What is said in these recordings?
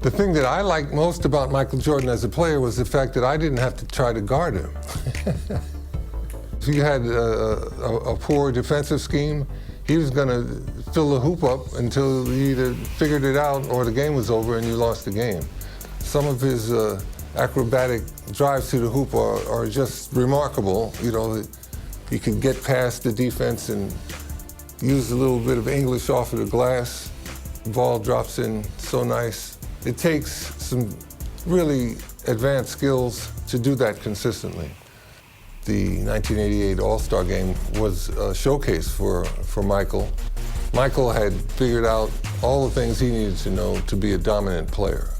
The thing that I liked most about Michael Jordan as a player was the fact that I didn't have to try to guard him. If you had a poor defensive scheme, he was going to fill the hoop up until you either figured it out or the game was over and you lost the game. Some of his acrobatic drives to the hoop are just remarkable. You know, he can get past the defense and use a little bit of English off of the glass. The ball drops in so nice. It takes some really advanced skills to do that consistently. The 1988 All-Star Game was a showcase for Michael. Michael had figured out all the things he needed to know to be a dominant player.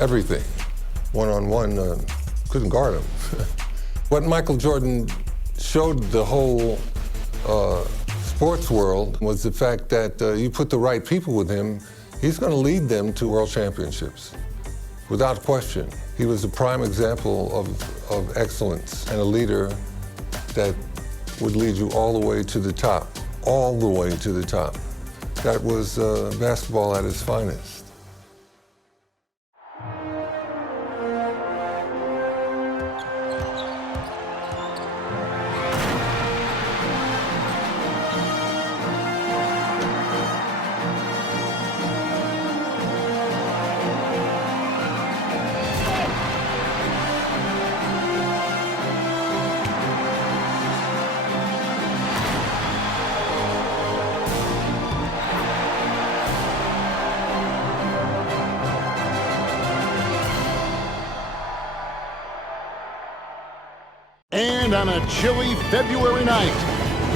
Everything. One-on-one, couldn't guard him. What Michael Jordan showed the whole sports world was the fact that you put the right people with him, he's going to lead them to world championships, without question. He was a prime example of excellence and a leader that would lead you all the way to the top, all the way to the top. That was basketball at its finest. And on a chilly February night,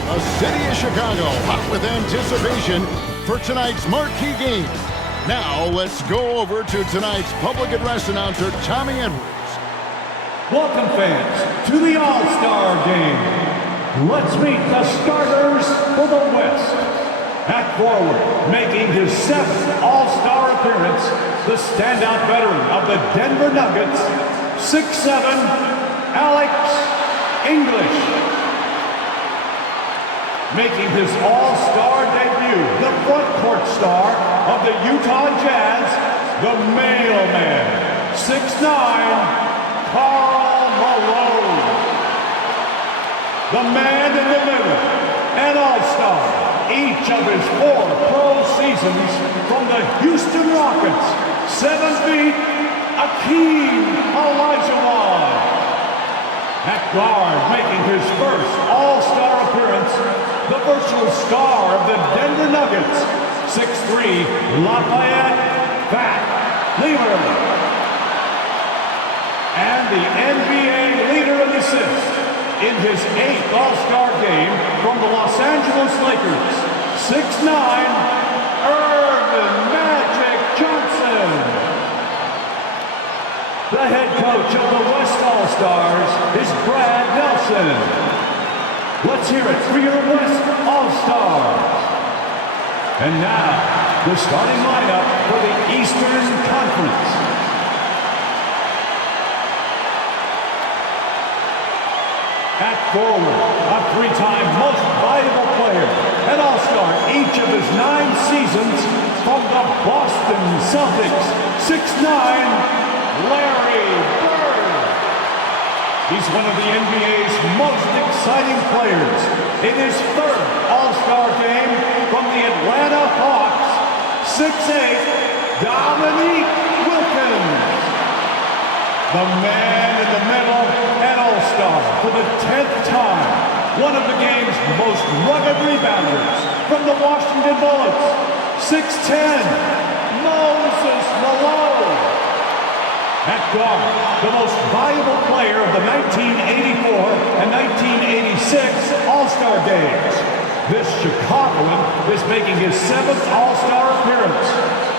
the city of Chicago hot with anticipation for tonight's marquee game. Now let's go over to tonight's public address announcer, Tommy Edwards. Welcome fans to the All-Star Game. Let's meet the starters for the West. At forward, making his 7th All-Star appearance, the standout veteran of the Denver Nuggets, 6'7", Alex English. Making his All-Star debut, the front court star of the Utah Jazz, the mailman, 6'9", Karl Malone. The man in the middle, an All-Star, each of his 4 pro seasons from the Houston Rockets, 7 feet, Akeem Olajuwon. At guard, making his first All-Star appearance, the virtual star of the Denver Nuggets, 6'3", Lafayette Fat Lever. And the NBA leader in assists in his 8th All-Star game from the Los Angeles Lakers, 6'9", Irvin Magic Johnson. The head coach of the West All-Stars is Brad Nelson. Let's hear it for your West All-Stars. And now, the starting lineup for the Eastern Conference. At forward, a 3-time most valuable player, an All-Star each of his 9 seasons from the Boston Celtics, 6'9", Larry Bird. He's one of the NBA's most exciting players in his 3rd All-Star game from the Atlanta Hawks, 6'8", Dominique Wilkins. The man in the middle, an All-Star for the 10th time, one of the game's most rugged rebounders from the Washington Bullets, 6'10", Moses Malone. At guard, the most valuable player of the 1984 and 1986 All-Star Games. This Chicagoan is making his 7th All-Star appearance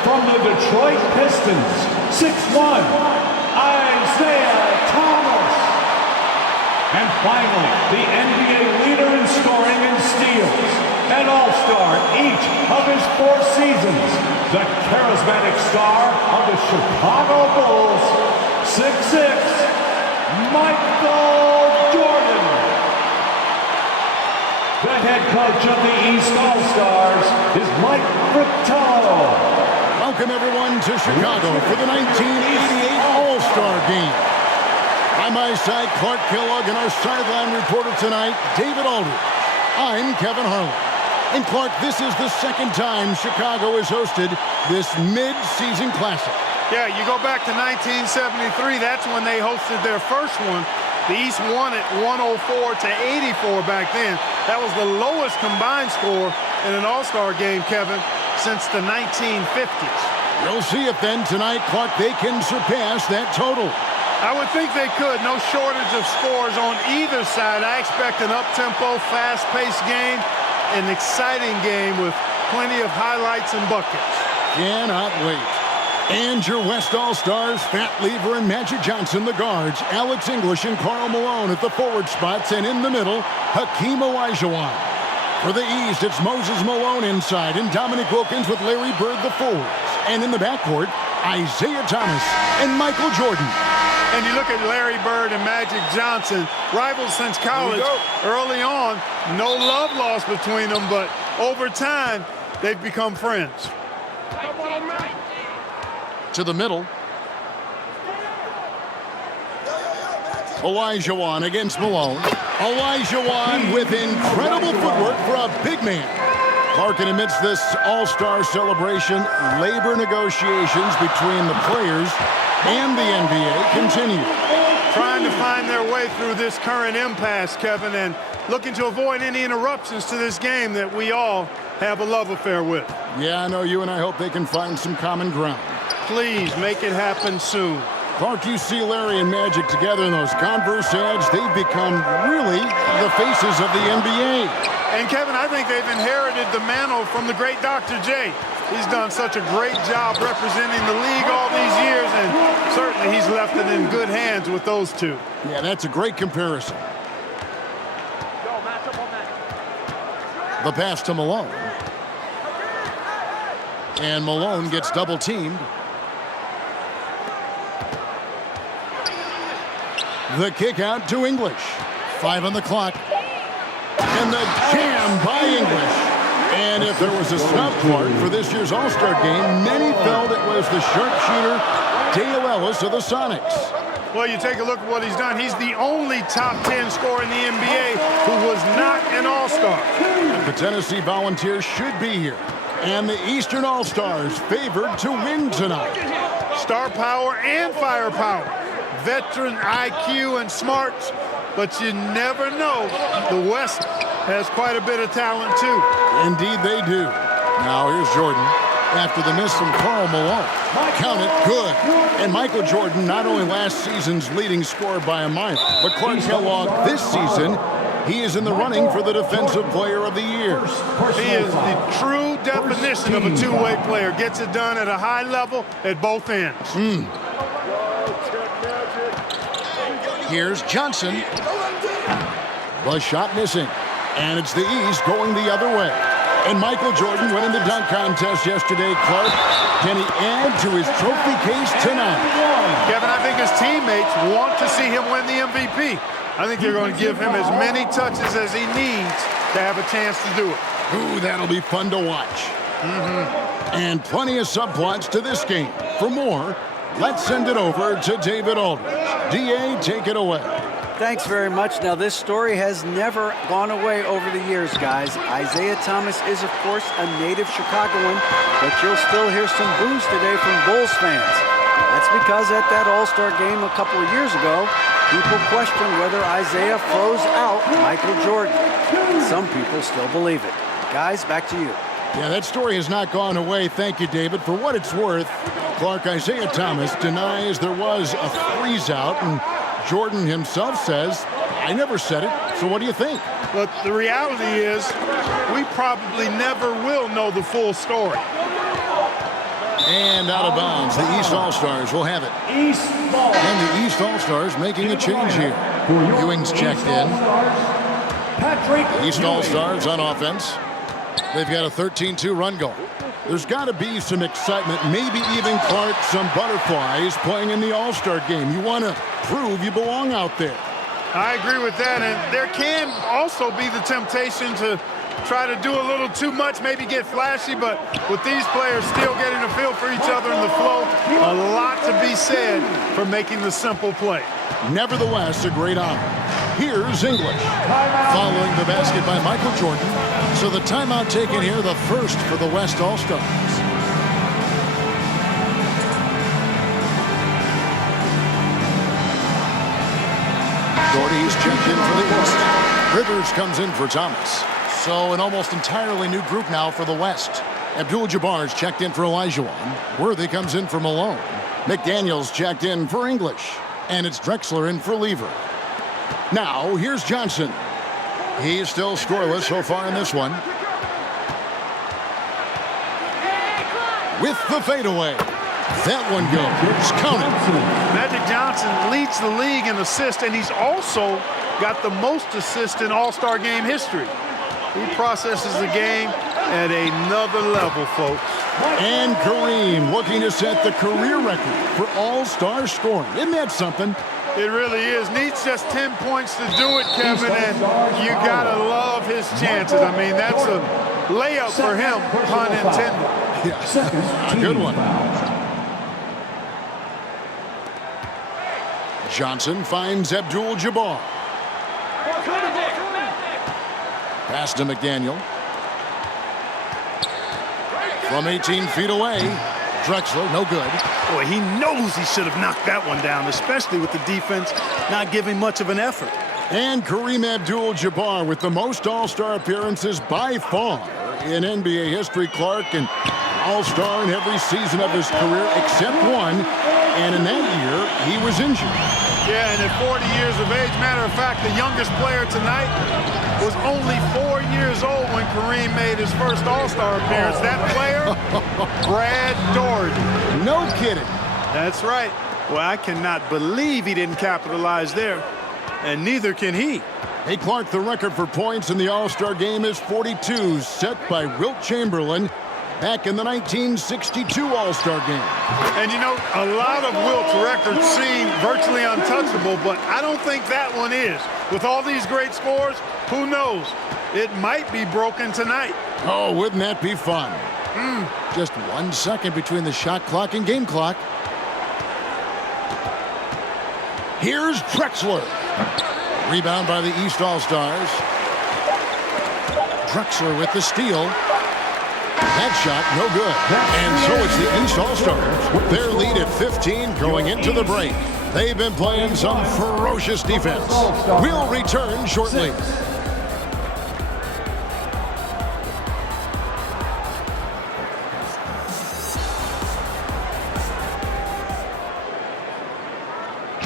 from the Detroit Pistons, 6'1", Isaiah Thomas. And finally, the NBA leader in scoring and steals, an All-Star each of his 4 seasons, the charismatic star of the Chicago Bulls, 6'6", Michael Jordan. The head coach of the East All-Stars is Mike Fratello. welcome everyone to Chicago for the 1988 All-Star Game. On my side, Clark Kellogg, and our sideline reporter tonight, David Aldridge. I'm Kevin Harlan. And Clark, this is the second time Chicago has hosted this mid-season classic. Yeah, you go back to 1973, that's when they hosted their first one. The East won it 104 to 84 back then. That was the lowest combined score in an All-Star game, Kevin, since the 1950s. We'll see if then tonight, Clark, they can surpass that total. I would think they could. No shortage of scores on either side. I expect an up-tempo, fast-paced game, an exciting game with plenty of highlights and buckets. Cannot wait. And your West All-Stars, Fat Lever and Magic Johnson, the guards, Alex English and Karl Malone at the forward spots, and in the middle, Hakeem Olajuwon. For the East, it's Moses Malone inside, and Dominique Wilkins with Larry Bird the forwards. And in the backcourt, Isaiah Thomas and Michael Jordan. And you look at Larry Bird and Magic Johnson, rivals since college. Early on, no love lost between them, but over time, they've become friends. To the middle. Olajuwon against Malone. Olajuwon with incredible footwork for a big man. Clark, and amidst this all-star celebration, labor negotiations between the players and the NBA continue. Trying to find their way through this current impasse, Kevin, and looking to avoid any interruptions to this game that we all have a love affair with. Yeah, I know you and I hope they can find some common ground. Please make it happen soon. Clark, you see Larry and Magic together in those Converse ads. They've become really the faces of the NBA. And Kevin, I think they've inherited the mantle from the great Dr. J. He's done such a great job representing the league all these years, and certainly he's left it in good hands with those two. Yeah, that's a great comparison. The pass to Malone. And Malone gets double-teamed. The kick out to English. 5 on the clock. And the jam by English. And if there was a snub card for this year's All-Star game, many felt it was the sharpshooter Dale Ellis of the Sonics. Well, you take a look at what he's done. He's the only top 10 scorer in the NBA who was not an All-Star. The Tennessee Volunteers should be here. And the Eastern All-Stars favored to win tonight. Star power and firepower. Veteran IQ and smarts. But you never know. The West has quite a bit of talent, too. Indeed, they do. Now, here's Jordan. After the miss from Karl Malone. Count it, good. And Michael Jordan, not only last season's leading scorer by a mile, but Clark Kellogg this season, he is in the running for the Defensive Player of the Year. He is the true definition of a two-way player. Gets it done at a high level at both ends. Here's Johnson. The shot missing. And it's the East going the other way. And Michael Jordan winning the dunk contest yesterday. Clark, can he add to his trophy case tonight? Kevin, I think his teammates want to see him win the MVP. I think they're going to give him as many touches as he needs to have a chance to do it. Ooh, that'll be fun to watch. And plenty of subplots to this game. For more, let's send it over to David Aldridge. DA, take it away. Thanks very much. Now, this story has never gone away over the years, guys. Isaiah Thomas is, of course, a native Chicagoan, but you'll still hear some boos today from Bulls fans. That's because at that All-Star game a couple of years ago, people questioned whether Isaiah froze out Michael Jordan. Some people still believe it. Guys, back to you. Yeah, that story has not gone away. Thank you, David. For what it's worth, Clark, Isaiah Thomas denies there was a freeze-out, and Jordan himself says, I never said it, so what do you think? But the reality is, we probably never will know the full story. And out of bounds, the East All-Stars will have it. East ball. And the East All-Stars making a change here. Ewing's checked in. Patrick East All-Stars on offense. They've got a 13-2 run goal. There's got to be some excitement, maybe even, Clark, some butterflies playing in the All-Star game. You want to prove you belong out there. I agree with that, and there can also be the temptation to try to do a little too much, maybe get flashy, but with these players still getting a feel for each other in the flow, a lot to be said for making the simple play. Nevertheless, a great honor. Here's English. Following the basket by Michael Jordan. So the timeout taken here, the first for the West All-Stars. Doherty's checked in for the East. Rivers comes in for Thomas. So an almost entirely new group now for the West. Abdul-Jabbar's checked in for Olajuwon. Worthy comes in for Malone. McDaniels checked in for English. And it's Drexler in for Lever. Now, here's Johnson. He's still scoreless so far in this one. With the fadeaway. That one goes. Count it. Magic Johnson leads the league in assists, and he's also got the most assists in All-Star game history. He processes the game at another level, folks. And Kareem looking to set the career record for All-Star scoring. Isn't that something? It really is. Needs just 10 points to do it, Kevin, and you got to love his chances. I mean, that's a layup for him, pun intended. Yeah, a good one. Johnson finds Abdul-Jabbar. Pass to McDaniel. From 18 feet away, Drexler, no good. Boy, he knows he should have knocked that one down, especially with the defense not giving much of an effort. And Kareem Abdul-Jabbar with the most All-Star appearances by far in NBA history, Clark, and All-Star in every season of his career except one. And in that year, he was injured. Yeah, and at 40 years of age, matter of fact, the youngest player tonight was only 4 years old when Kareem made his first All-Star appearance. That player, Brad Doherty. No kidding. That's right. Well, I cannot believe he didn't capitalize there, and neither can he. Hey, Clark, the record for points in the All-Star game is 42, set by Wilt Chamberlain back in the 1962 All-Star game. And you know, a lot of Wilt's records seem virtually untouchable, but I don't think that one is. With all these great scores, who knows? It might be broken tonight. Oh, wouldn't that be fun? Just 1 second between the shot clock and game clock. Here's Drexler. Rebound by the East All-Stars. Drexler with the steal. That shot, no good. And so it's the East All-Stars. Their lead at 15 going into the break. They've been playing some ferocious defense. We'll return shortly.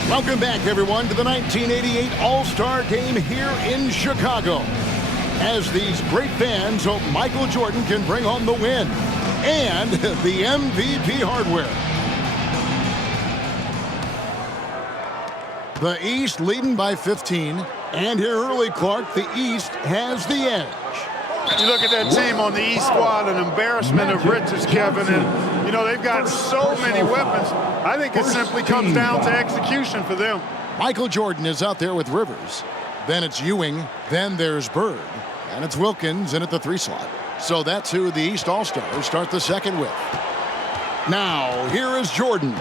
Welcome back, everyone, to the 1988 All-Star Game here in Chicago. As these great fans hope Michael Jordan can bring home the win and the MVP hardware. The East leading by 15, and here early, Clark, the East has the edge. You look at that team on the East squad, an embarrassment of riches, Kevin, and you know, they've got so many weapons. I think it simply comes down to execution for them. Michael Jordan is out there with Rivers. Then it's Ewing. Then there's Bird. And it's Wilkins in at the 3 slot. So that's who the East All-Stars start the second with. Now, here is Jordan.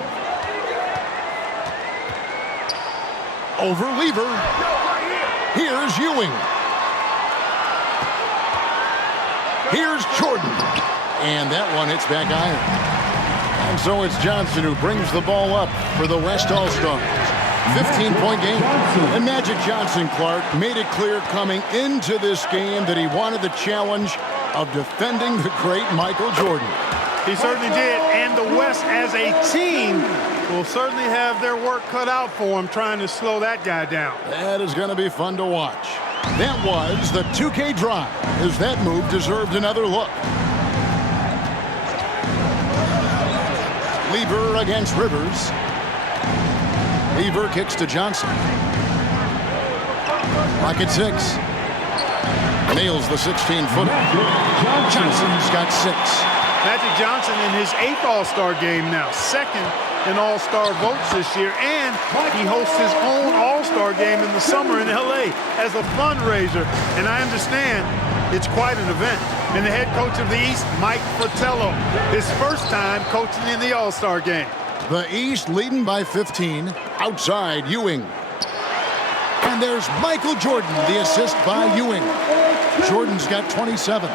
Over Lever. Here's Ewing. Here's Jordan. And that one hits back iron. And so it's Johnson who brings the ball up for the West All-Stars. 15-point game. And Magic Johnson, Clark, made it clear coming into this game that he wanted the challenge of defending the great Michael Jordan. He certainly did. And the West as a team will certainly have their work cut out for him trying to slow that guy down. That is going to be fun to watch. That was the 2K drive, as that move deserved another look. Lever against Rivers. Lever kicks to Johnson. Rocket 6. Nails the 16-footer. Johnson's got 6. Magic Johnson in his 8th All-Star game now, second in All-Star votes this year, and he hosts his own All-Star game in the summer in LA as a fundraiser. And I understand it's quite an event. And the head coach of the East, Mike Fratello, his first time coaching in the All-Star game. The East leading by 15. Outside, Ewing. And there's Michael Jordan, the assist by Ewing. Jordan's got 27.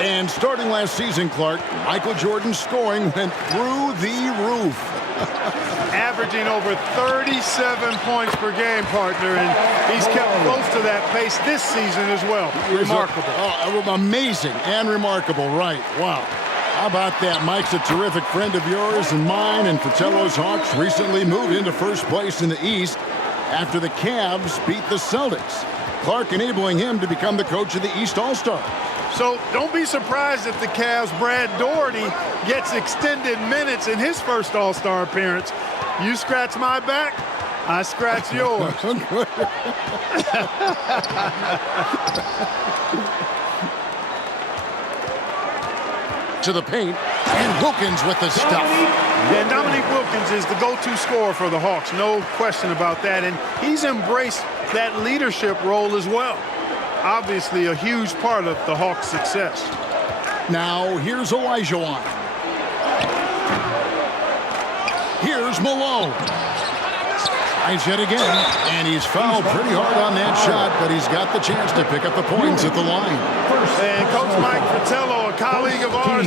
And starting last season, Clark, Michael Jordan's scoring went through the roof. Averaging over 37 points per game, partner, and he's kept close to that pace this season as well. Remarkable. Amazing and remarkable, right. Wow. How about that? Mike's a terrific friend of yours and mine, and Fratello's Hawks recently moved into first place in the East after the Cavs beat the Celtics. Clark enabling him to become the coach of the East All-Star. So don't be surprised if the Cavs' Brad Daugherty gets extended minutes in his first All-Star appearance. You scratch my back, I scratch yours. To the paint, and Wilkins with the stuff. And Dominique Wilkins is the go-to scorer for the Hawks, no question about that. And he's embraced that leadership role as well. Obviously a huge part of the Hawks' success. Now here's Olajuwon. Here's Malone. Tries it again, and he's fouled pretty hard on that shot, but he's got the chance to pick up the points at the line. And Coach Mike Fratello, a colleague of ours,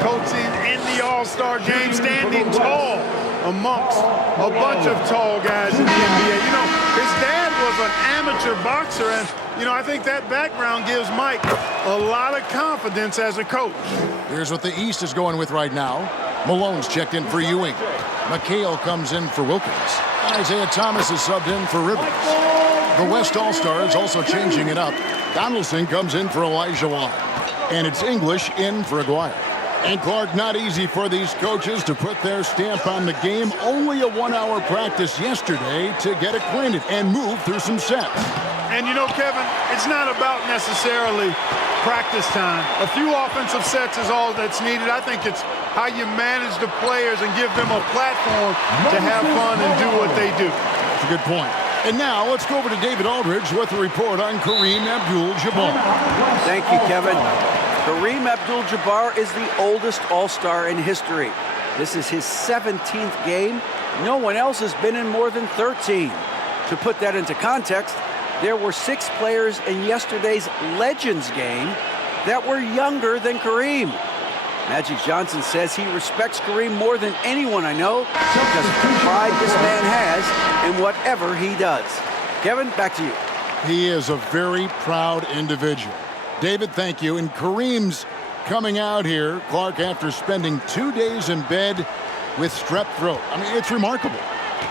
coaching in the All-Star game, standing tall amongst a bunch of tall guys in the NBA. You know, his dad was an amateur boxer, and, you know, I think that background gives Mike a lot of confidence as a coach. Here's what the East is going with right now. Malone's checked in for Ewing. McHale comes in for Wilkins. Isaiah Thomas is subbed in for Rivers. The West All-Star is also changing it up. Donaldson comes in for Olajuwon. And it's English in for Aguirre. And Clark, not easy for these coaches to put their stamp on the game. Only a 1-hour practice yesterday to get acquainted and move through some sets. And you know, Kevin, it's not about necessarily practice time. A few offensive sets is all that's needed. I think it's how you manage the players and give them a platform to have fun and do what they do. That's a good point. And now let's go over to David Aldridge with a report on Kareem Abdul-Jabbar. Thank you, Kevin. Kareem Abdul-Jabbar is the oldest All-Star in history. This is his 17th game. No one else has been in more than 13. To put that into context, there were 6 players in yesterday's Legends game that were younger than Kareem. Magic Johnson says he respects Kareem more than anyone I know because of the pride this man has in whatever he does. Kevin, back to you. He is a very proud individual. David, thank you. And Kareem's coming out here, Clark, after spending 2 days in bed with strep throat. I mean, it's remarkable.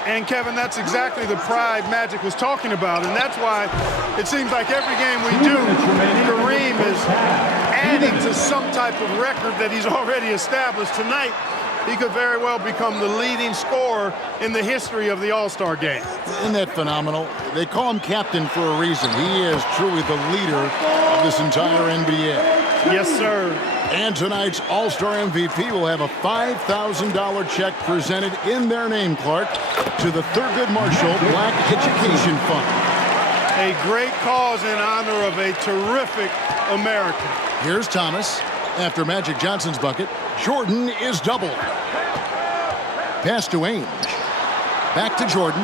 And, Kevin, that's exactly the pride Magic was talking about, and that's why it seems like every game we do, Kareem is adding to some type of record that he's already established. Tonight, he could very well become the leading scorer in the history of the All-Star game. Isn't that phenomenal? They call him captain for a reason. He is truly the leader of this entire NBA. Yes, sir. And tonight's All-Star MVP will have a $5,000 check presented in their name, Clark, to the Thurgood Marshall Black Education Fund. A great cause in honor of a terrific American. Here's Thomas. After Magic Johnson's bucket, Jordan is doubled. Pass to Ainge. Back to Jordan.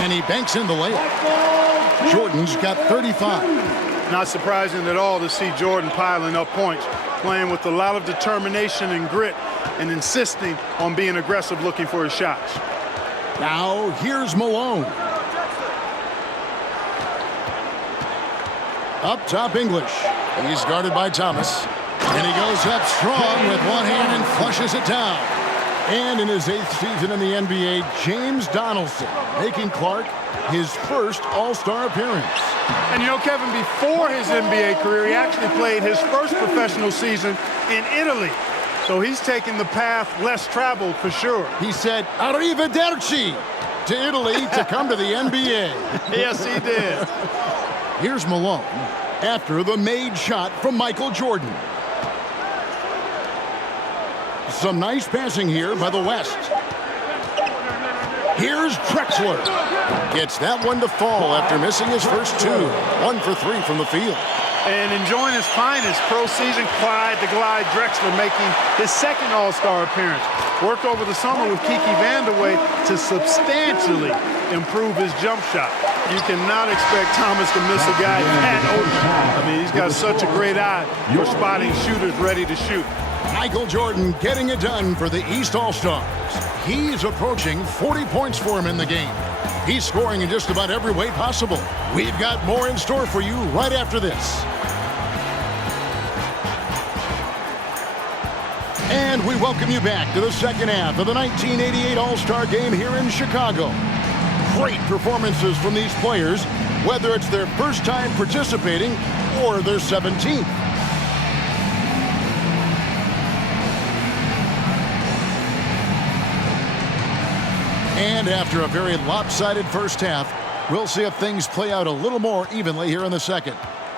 And he banks in the layup. Jordan's got 35. Not surprising at all to see Jordan piling up points, playing with a lot of determination and grit and insisting on being aggressive looking for his shots. Now here's Malone. Up top, English. He's guarded by Thomas. And he goes up strong with one hand and flushes it down. And in his 8th season in the NBA, James Donaldson making Clark his first All-Star appearance. And you know, Kevin, before his NBA career, he actually played his first professional season in Italy. So he's taken the path less traveled for sure. He said, "Arrivederci" to Italy to come to the NBA. Yes, he did. Here's Malone after the made shot from Michael Jordan. Some nice passing here by the West. Here's Drexler. Gets that one to fall after missing his first two. 1 for 3 from the field. And enjoying his finest pro season, Clyde the Glide Drexler making his second All-Star appearance. Worked over the summer with Kiki Vandeweghe to substantially improve his jump shot. You cannot expect Thomas to miss a guy that open. I mean, he's got such a great eye for spotting shooters ready to shoot. Michael Jordan getting it done for the East All-Stars. He's approaching 40 points for him in the game. He's scoring in just about every way possible. We've got more in store for you right after this. And we welcome you back to the second half of the 1988 All-Star Game here in Chicago. Great performances from these players, whether it's their first time participating or their 17th. And after a very lopsided first half, we'll see if things play out a little more evenly here in the second.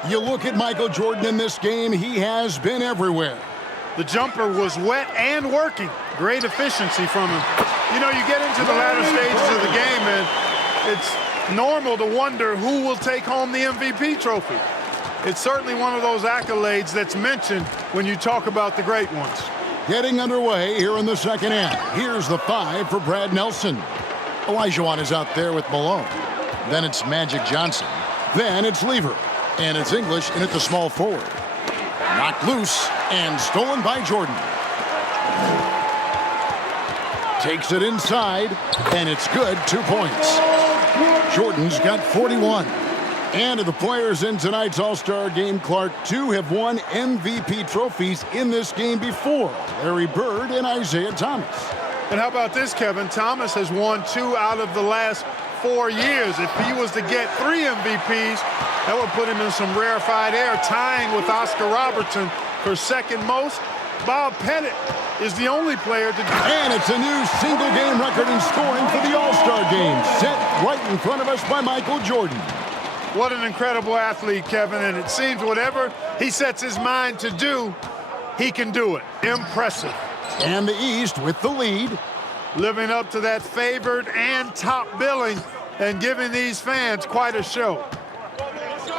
You look at Michael Jordan in this game, he has been everywhere. The jumper was wet and working. Great efficiency from him. You know, you get into the latter stages of the game, and it's normal to wonder who will take home the MVP trophy. It's certainly one of those accolades that's mentioned when you talk about the great ones. Getting underway here in the second half. Here's the 5 for Brad Nelson. Olajuwon is out there with Malone. Then it's Magic Johnson. Then it's Lever. And it's English in at the small forward. Knocked loose and stolen by Jordan. Takes it inside, and it's good. 2 points. Jordan's got 41. And of the players in tonight's All-Star Game, Clark, 2 have won MVP trophies in this game before. Larry Bird and Isaiah Thomas. And how about this, Kevin? Thomas has won 2 out of the last 4 years. If he was to get 3 MVPs, that would put him in some rarefied air, tying with Oscar Robertson for second most. Bob Pettit is the only player to... And it's a new single-game record in scoring for the All-Star Game, set right in front of us by Michael Jordan. What an incredible athlete, Kevin, and it seems whatever he sets his mind to do, he can do it. Impressive. And the East with the lead. Living up to that favored and top billing and giving these fans quite a show.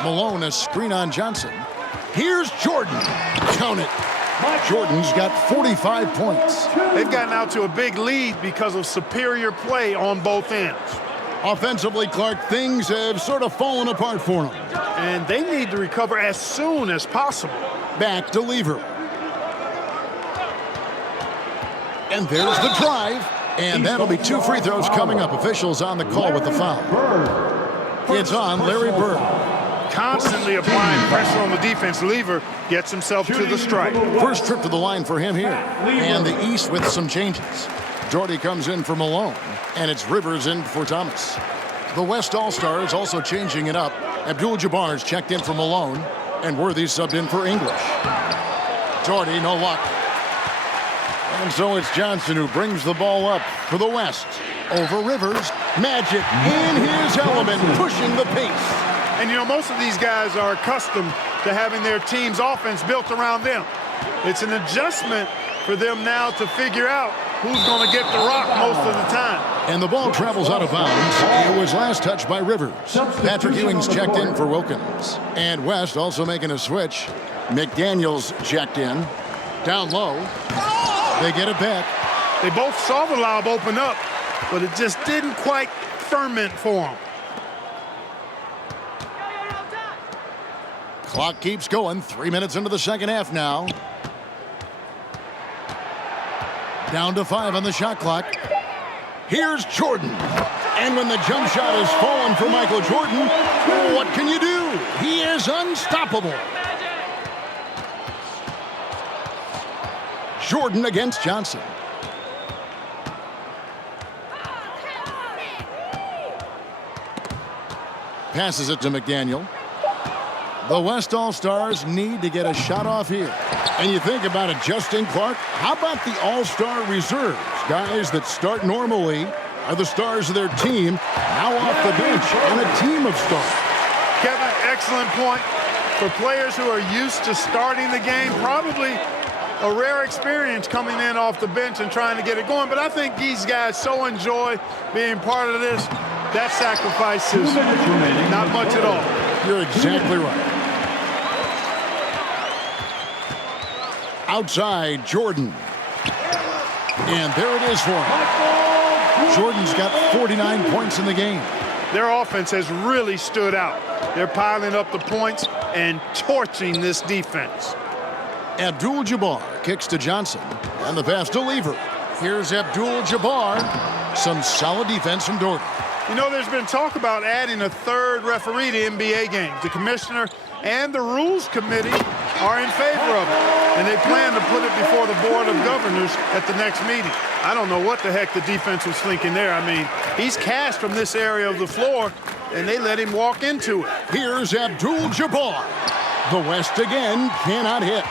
Malone, a screen on Johnson. Here's Jordan. Count it. Jordan's got 45 points. They've gotten out to a big lead because of superior play on both ends. Offensively, Clark, things have sort of fallen apart for them. And they need to recover as soon as possible. Back to Lever. And there's the drive. And that'll be 2 free throws coming up. Officials on the call with the foul. It's on Larry Bird. Constantly applying pressure on the defense. Lever gets himself to the strike. First trip to the line for him here. And the East with some changes. Jordy comes in for Malone, and it's Rivers in for Thomas. The West All-Stars also changing it up. Abdul-Jabbar's checked in for Malone, and Worthy's subbed in for English. Jordy, no luck. And so it's Johnson who brings the ball up for the West. Over Rivers. Magic in his element, pushing the pace. And, you know, most of these guys are accustomed to having their team's offense built around them. It's an adjustment for them now to figure out who's going to get the rock most of the time. And the ball travels out of bounds. It was last touched by Rivers. Patrick Ewing's checked in for Wilkins. And West also making a switch. McDaniels checked in. Down low. They get it back. They both saw the lob open up, but it just didn't quite ferment for them. Clock keeps going. 3 minutes into the second half now. Down to 5 on the shot clock. Here's Jordan. And when the jump shot has fallen for Michael Jordan, what can you do? He is unstoppable. Jordan against Johnson. Passes it to McDaniel. The West All-Stars need to get a shot off here. And you think about adjusting, Clark, how about the All-Star reserves? Guys that start normally are the stars of their team, now off the bench on a team of stars. Kevin, excellent point. For players who are used to starting the game, probably a rare experience coming in off the bench and trying to get it going. But I think these guys so enjoy being part of this. That sacrifice is not much at all. You're exactly right. Outside, Jordan. And there it is for him. Jordan's got 49 points in the game. Their offense has really stood out. They're piling up the points and torching this defense. Abdul-Jabbar kicks to Johnson. And the pass to Lever. Here's Abdul-Jabbar. Some solid defense from Doherty. You know, there's been talk about adding a third referee to NBA games. The commissioner and the rules committee are in favor of it. And they plan to put it before the board of governors at the next meeting. I don't know what the heck the defense was thinking there. I mean, he's cast from this area of the floor, and they let him walk into it. Here's Abdul-Jabbar. The West again cannot hit.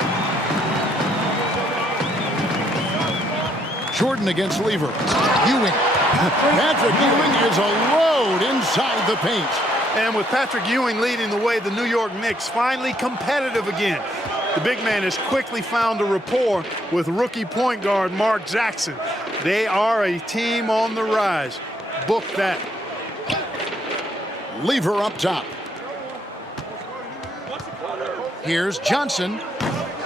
Jordan against Lever. Ewing. Patrick Ewing is a load inside the paint. And with Patrick Ewing leading the way, the New York Knicks finally competitive again. The big man has quickly found a rapport with rookie point guard Mark Jackson. They are a team on the rise. Book that. Lever up top. Here's Johnson.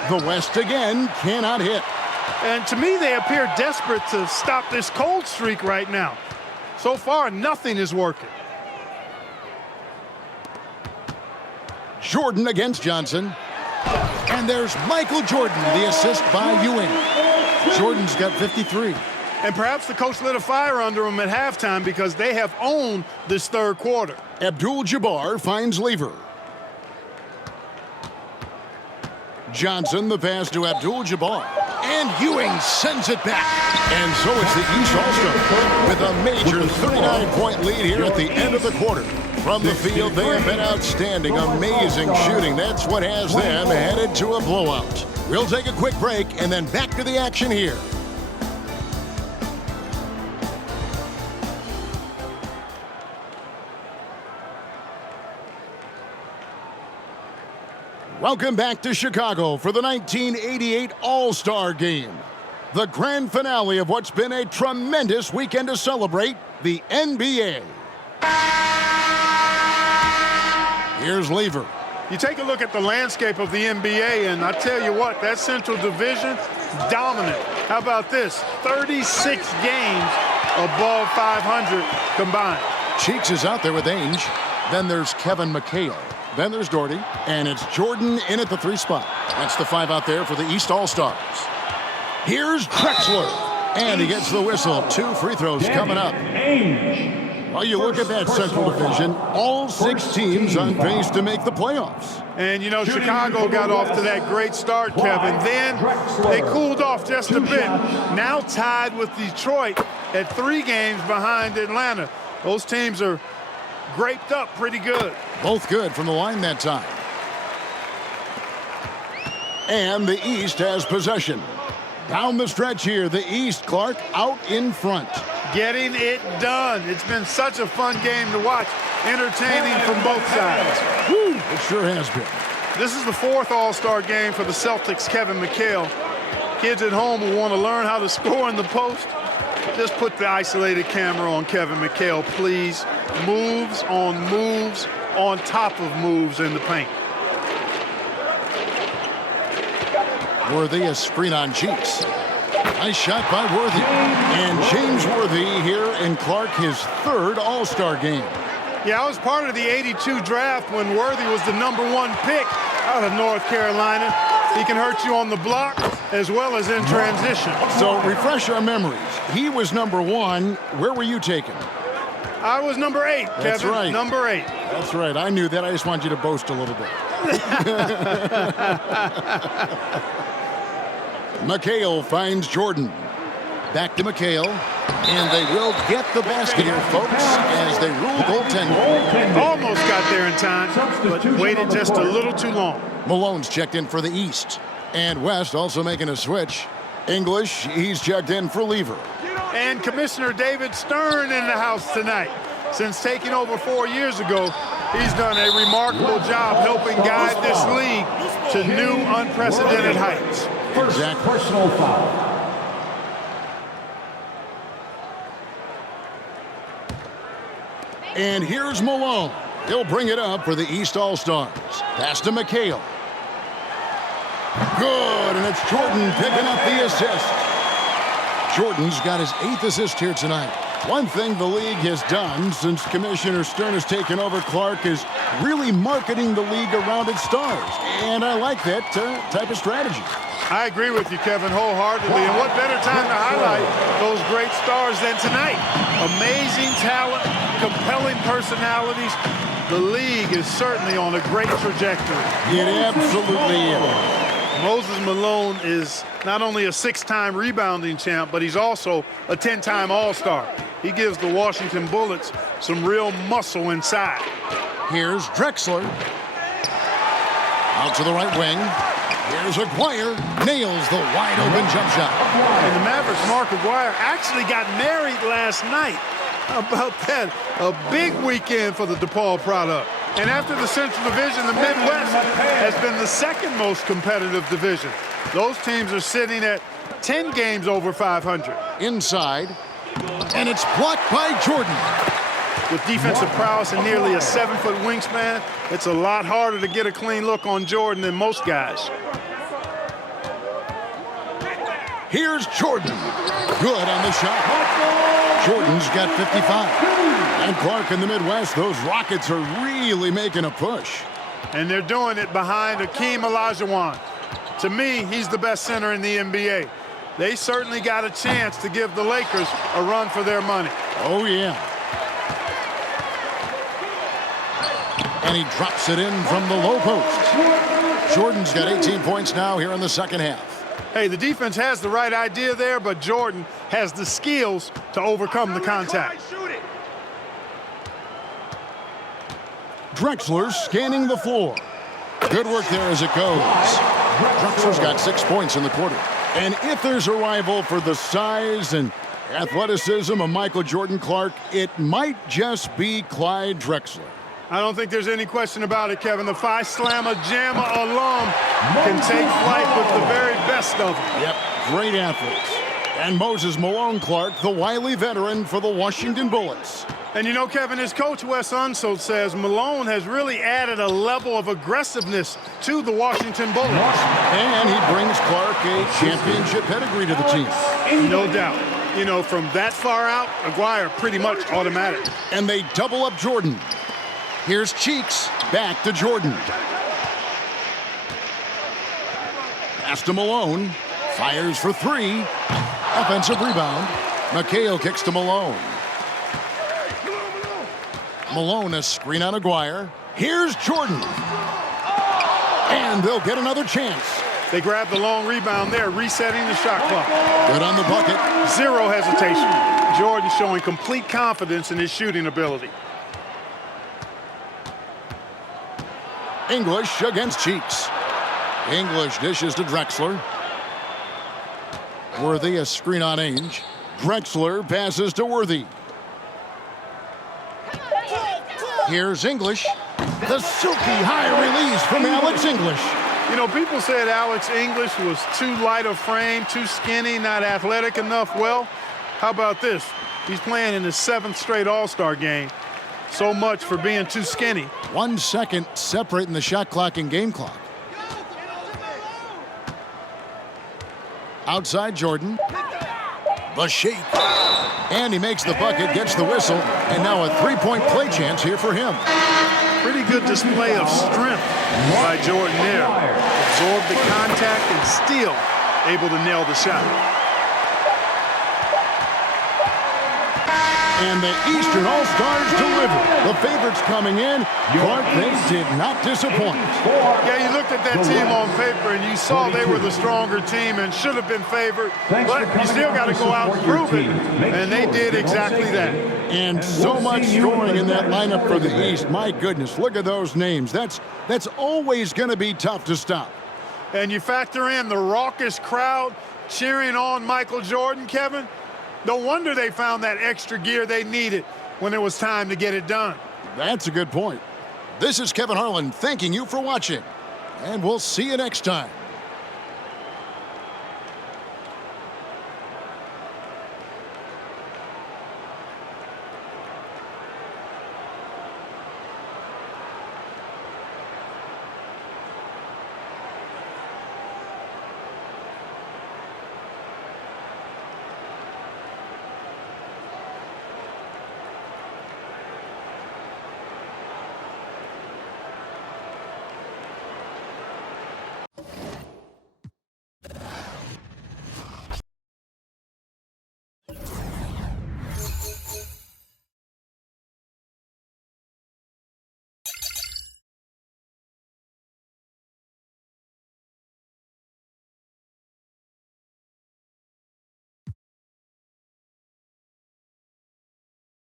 The West again cannot hit. And to me, they appear desperate to stop this cold streak right now. So far, nothing is working. Jordan against Johnson. And there's Michael Jordan, the assist by Ewing. Jordan's got 53. And perhaps the coach lit a fire under him at halftime because they have owned this third quarter. Abdul-Jabbar finds Lever. Johnson, the pass to Abdul-Jabbar. And Ewing sends it back. And so it's the East All-Star with a major 39-point lead here at the end of the quarter. From the field, they have been outstanding, amazing shooting. That's what has them headed to a blowout. We'll take a quick break and then back to the action here. Welcome back to Chicago for the 1988 All-Star Game. The grand finale of what's been a tremendous weekend to celebrate the NBA. Here's Lever. You take a look at the landscape of the NBA, and I tell you what, that Central Division, dominant. How about this? 36 games above 500 combined. Cheeks is out there with Ainge. Then there's Kevin McHale. Then there's Doherty, and it's Jordan in at the 3 spot. That's the 5 out there for the East All-Stars. Here's Drexler, and he gets the whistle. 2 free throws coming up. Well, you look at that Central Division, all 6 teams on pace to make the playoffs. And, you know, Chicago got off to that great start, Kevin. Then they cooled off just a bit. Now tied with Detroit at 3 games behind Atlanta. Those teams are graped up pretty good. Both good from the line that time. And the East has possession. Down the stretch here, the East, Clark, out in front. Getting it done. It's been such a fun game to watch. Entertaining from both sides. Woo, it sure has been. This is the 4th All-Star game for the Celtics' Kevin McHale. Kids at home who want to learn how to score in the post, just put the isolated camera on Kevin McHale, please. Moves, on top of moves in the paint. Worthy, a screen on Cheeks. Nice shot by Worthy. And James Worthy here in Clark, his 3rd All-Star game. Yeah, I was part of the 82 draft when Worthy was the #1 pick out of North Carolina. He can hurt you on the block as well as in transition. So refresh our memories. He was #1. Where were you taken? I was number 8, Kevin. That's right. Number 8. That's right. I knew that. I just wanted you to boast a little bit. McHale finds Jordan. Back to McHale. And they will get the basket here, folks, as they rule goaltending. Almost got there in time, but waited just a little too long. Malone's checked in for the East. And West also making a switch. English, he's checked in for Lever. And Commissioner David Stern in the house tonight. Since taking over 4 years ago, he's done a remarkable job helping guide this league to new unprecedented heights. First personal foul. And here's Malone. He'll bring it up for the East All-Stars. Pass to McHale. Good, and it's Jordan picking up the assist. Jordan's got his 8th assist here tonight. One thing the league has done since Commissioner Stern has taken over Clark is really marketing the league around its stars. And I like that type of strategy. I agree with you, Kevin, wholeheartedly. And what better time to highlight those great stars than tonight? Amazing talent, compelling personalities. The league is certainly on a great trajectory. It absolutely is. Moses Malone is not only a 6-time rebounding champ, but he's also a 10-time All-Star. He gives the Washington Bullets some real muscle inside. Here's Drexler. Out to the right wing. Here's Aguirre. Nails the wide-open jump shot. And the Mavericks' Mark Aguirre actually got married last night. How about that? A big weekend for the DePaul product. And after the Central Division, the Midwest has been the second most competitive division. Those teams are sitting at 10 games over 500. Inside. And it's blocked by Jordan. With defensive prowess and nearly a 7-foot wingspan, it's a lot harder to get a clean look on Jordan than most guys. Here's Jordan. Good on the shot. Jordan's got 55. And Clark in the Midwest, those Rockets are really making a push. And they're doing it behind Hakeem Olajuwon. To me, he's the best center in the NBA. They certainly got a chance to give the Lakers a run for their money. Oh, yeah. And he drops it in from the low post. Jordan's got 18 points now here in the second half. Hey, the defense has the right idea there, but Jordan has the skills to overcome the contact. Drexler scanning the floor. Good work there as it goes. Drexler's got 6 points in the quarter. And if there's a rival for the size and athleticism of Michael Jordan Clark, it might just be Clyde Drexler. I don't think there's any question about it, Kevin. The Phi Slamma Jamma alum can take flight with the very best of them. Yep, great athletes. And Moses Malone Clark, the wily veteran for the Washington Bullets. And you know, Kevin, his coach Wes Unseld says Malone has really added a level of aggressiveness to the Washington Bullets. And he brings Clark a championship pedigree to the team. No doubt. You know, from that far out, Aguirre pretty much automatic. And they double up Jordan. Here's Cheeks, back to Jordan. Pass to Malone. Fires for 3. Offensive rebound. McHale kicks to Malone. Malone, a screen on Aguirre. Here's Jordan. And they'll get another chance. They grab the long rebound there, resetting the shot clock. Good on the bucket. Zero hesitation. Jordan showing complete confidence in his shooting ability. English against Cheeks. English dishes to Drexler. Worthy, a screen on Ainge. Drexler passes to Worthy. Here's English. The silky high release from Alex English. You know, people said Alex English was too light of frame, too skinny, not athletic enough. Well, how about this? He's playing in his 7th straight All-Star game. So much for being too skinny. 1 second separating the shot clock and game clock. Outside Jordan. The shake. And he makes the bucket, gets the whistle, and now a 3-point play chance here for him. Pretty good display of strength by Jordan there. Absorbed the contact and still able to nail the shot. And the Eastern All-Stars deliver. The favorites coming in. Clark, they did not disappoint. Yeah, you looked at that team on paper and you saw they were the stronger team and should have been favored. But you still got to go out and prove it. And they did exactly that. And so much scoring in that lineup for the East. My goodness, look at those names. That's always going to be tough to stop. And you factor in the raucous crowd cheering on Michael Jordan, Kevin. No wonder they found that extra gear they needed when it was time to get it done. That's a good point. This is Kevin Harlan thanking you for watching, and we'll see you next time.